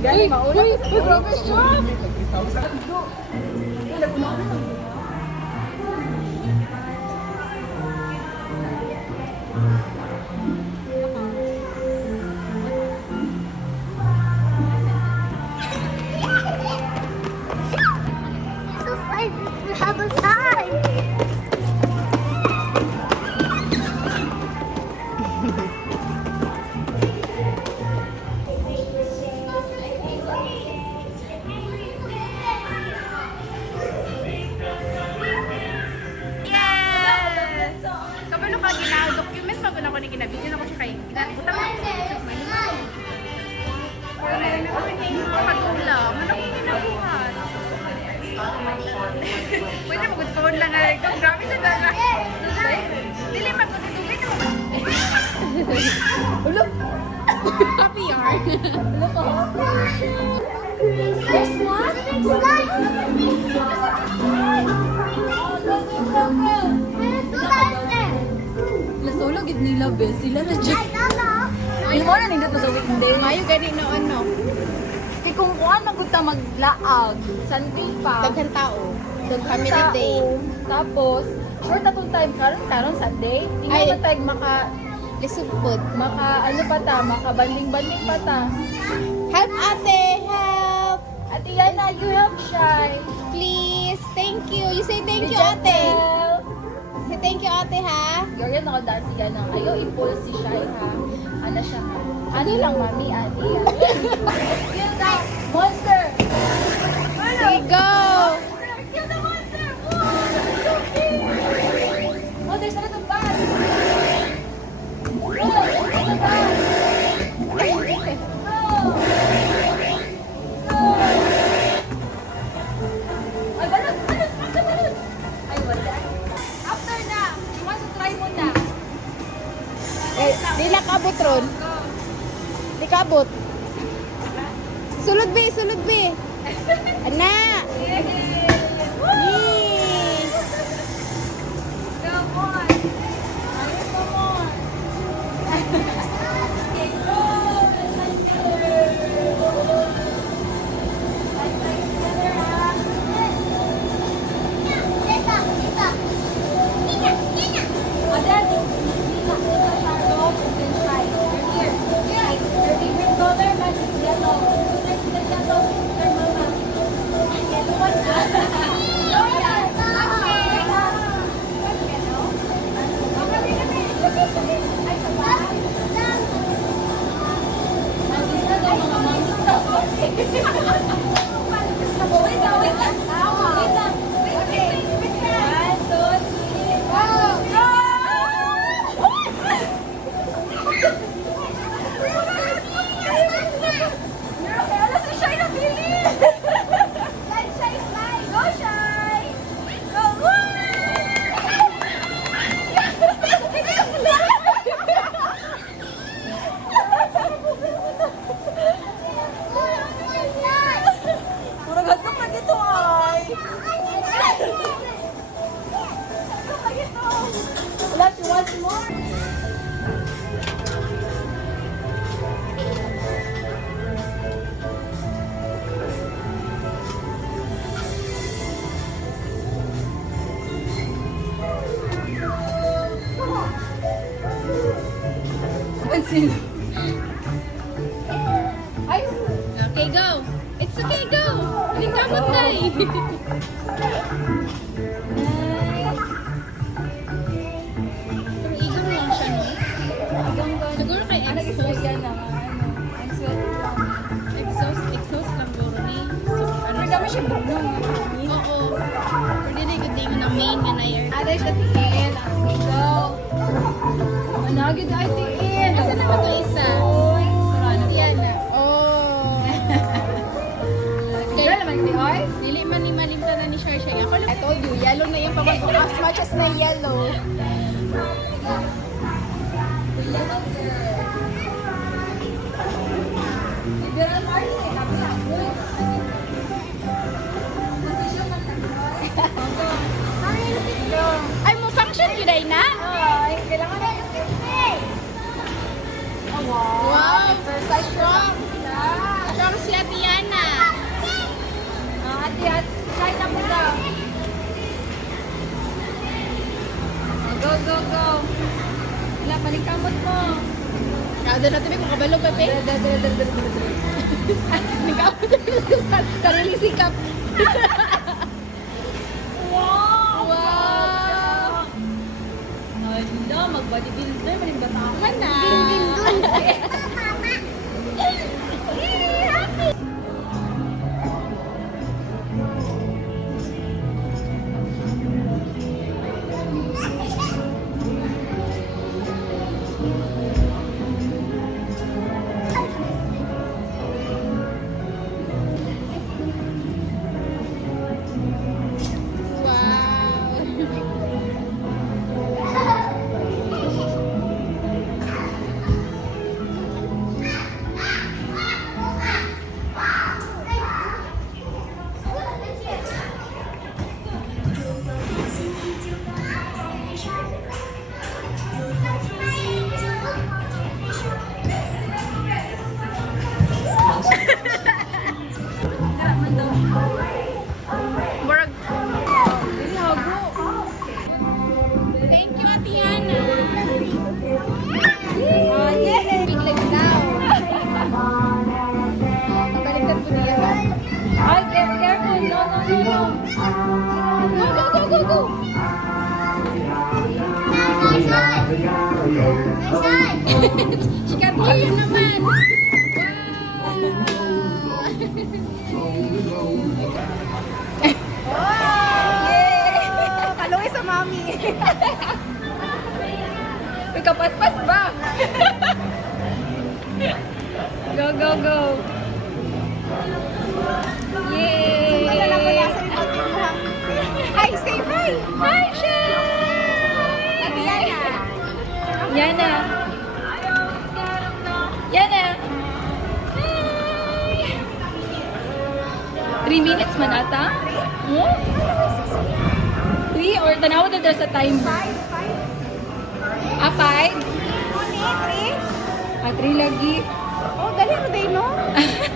Gani mauna. Uy, grabe siya. So fun to have a time. Yes! Kabalo ka gina-document mo ko ni kinabidyo na ko siya kay ginabutang ko sa Facebook. Ay, may pag-ula. Ano ko ginabuhat? Pwede mo good phone lang nga ito. Grabe na dala. Dili magkutitubin ako. Ulo. Happy yarn. Ulo ko. This one? Slide. Lasolo gid nila be. Sila na dyan. Ano mo na nindot na sa weekday? Mayo gani no ano. Kaya kung kuhan na ta maglaag, Sunday pa. Daghang tao. Family Tao. day. Tapos, short atong time karon Sunday. Ay. Ingay man tayo Lisugpod. ano pa ta, makabanding-banding pa ta. Help ate! Help! At Yana, you help Shy. Please! Thank you! You say thank you ate! Say thank you ate ha! Ganyan ako dahil si Yana. Ayaw impulse si Shy ha. Ano siya ha? Ano lang mami, ate. Yun na, monster! Say go! Kill the monster! Oh, there's another bad! Oh, another bad! No! No! Ay, balot! Balot! Balot! Balot! Ay, wala. After na, you want to try mo na. Eh, di na kabot ron. Di kabot. Sulod be! Sulod be! Ana! Yay! Come on! Ay, come on! Okay, go! Let's play together, ha? Adan, Nika, Charlotte, and then Shai. You're here. Your favorite color matches yellow. Next to the yellow, your mama. Yellow one. No, yan. Okay. Yellow. Okay, kami. Ay, saba. Nandito daw mga mangista. Wait lang, wait lang. Tama. Wait lang. Okay. 1, 2, 3, go! Go! Ala si Shai na pili! Slide, Shai, slide! Go, Shai! Go! Puro ganto pa dito ay! Ganto pa dito! Let's watch more! Pansin. Ay! Okay, go! It's okay, go! Hindi ka matay! Pero igam lang siya, no? Siguro kay exhaust. Yan lang, ang sweat lang. Exhaust lang guro ni. So, ano Pero dami siya bugnaw. Oo. Pero dili ko tingin na main nga na air. Ada siya tiin. Let's go. Managid ay tiin. Asa na ba ito isa? Uy. Ano Yan na. Oh. Girl, naman di oy. Dili man ni malimta na ni Sharshay. Ako lang. I told you, yellow na yung pamag as much as na yellow. Liberal party, kami lang. Ay, mo function yun ay na? Ay, kailangan na yung face. Oh, wow. Wow. Exercise Strong. sila. Strong sila, Karili sikap. Wow! Wow! Hala, mag-bodybuilder, malimbatangan na. Mama. Murag. Thank you, Ate Yana. Oh, yeah! Big legs daw. Pabaliktad po niya. Ay, careful! No, no, no, no! Go, go, go, go, go! She got here naman. Yay! Kaluwi sa mami! May kapaspas ba? Go, go, go. Yay! Hi, say hi! Hi, Shay! Ate Yana! Yana. Yana. Hi! 3 minutes man ata? Hmm? 3 or tanawa na dyan sa timer? 5? Ah, 5? Ah, 3 lagi. Oh, dali mo day, no?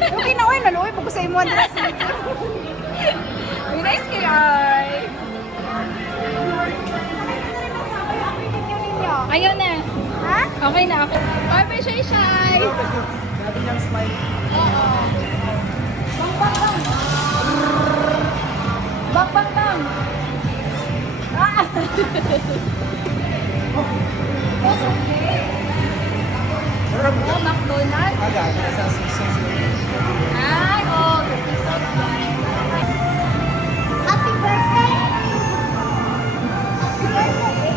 Okay na, oy, naluwi. Pag sa imo, Andres. Ay, nice kay Ay. Ayaw na. Ha? Okay na ako. Bye bye, Shay Shay. Sabi niyang smile. Bang, bang, bang. Ah! Sarap. Oh, McDonald's. Aga, nasa season. Ay, oh, this is so nice. Happy birthday. Happy birthday.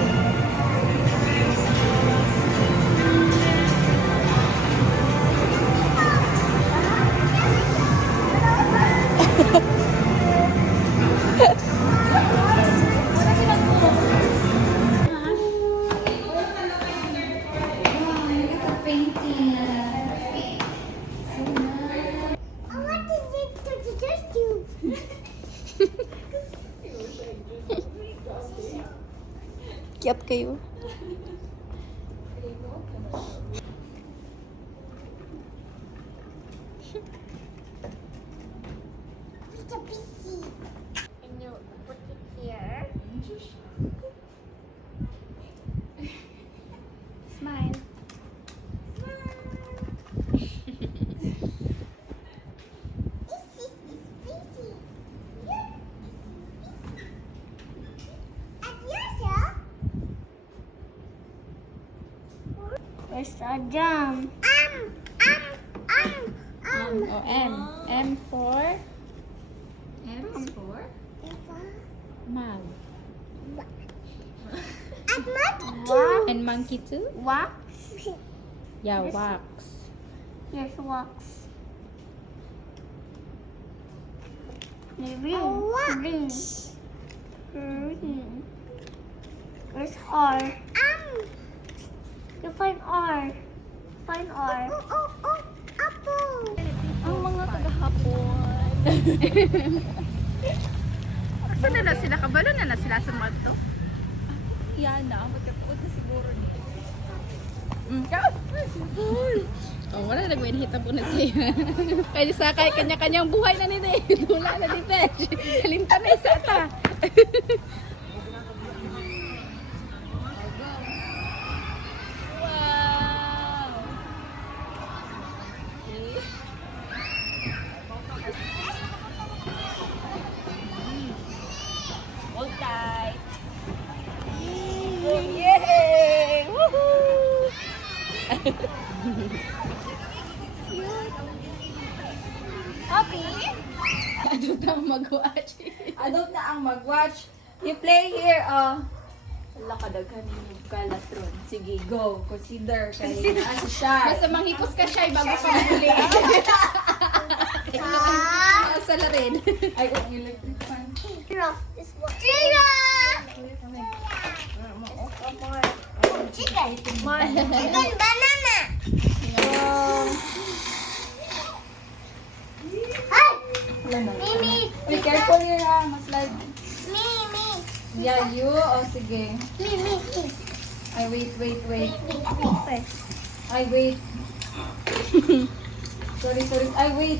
I want to just you. Cute kayo. It's a PC. And you put it here. Smile. This is PC. At yourself. Where's the jam? Oh, M. M for M for? mug. At monkey too. And monkey too? Wax. Yeah, Yes. wax. Yes, wax. Green. Green. Green. Where's R? You find R. Find R. Oh, apple. Ang mga taga-hapon. Saan na sila? Kabalo na sila sa mga to? Yana, magkatuod na siguro niya. Oh, wala nagwin hita po na siya. Kaya sa kanya-kanyang buhay na nila eh. Dula na dito eh. Kalinta na isa ata. Wow! Poppy. Adult ang mag-watch. Adult na ang mag-watch. You play here, wala ka daghan yung kalatron. Sige, go. Consider. Kaya naan siya. Basta manghipos ka siya bago ka mahuli. Maasala rin. Ay, oh, electric fan. Giraffe. This one. Giraffe. Chicken. Chicken banana. Hi. Wala na. Mimi. Be careful here ha. Maslide. Mimi. Yeah, you. Oh, sige. Mimi. Ay, wait. Mimi. Ay, wait. Sorry. Ay, wait.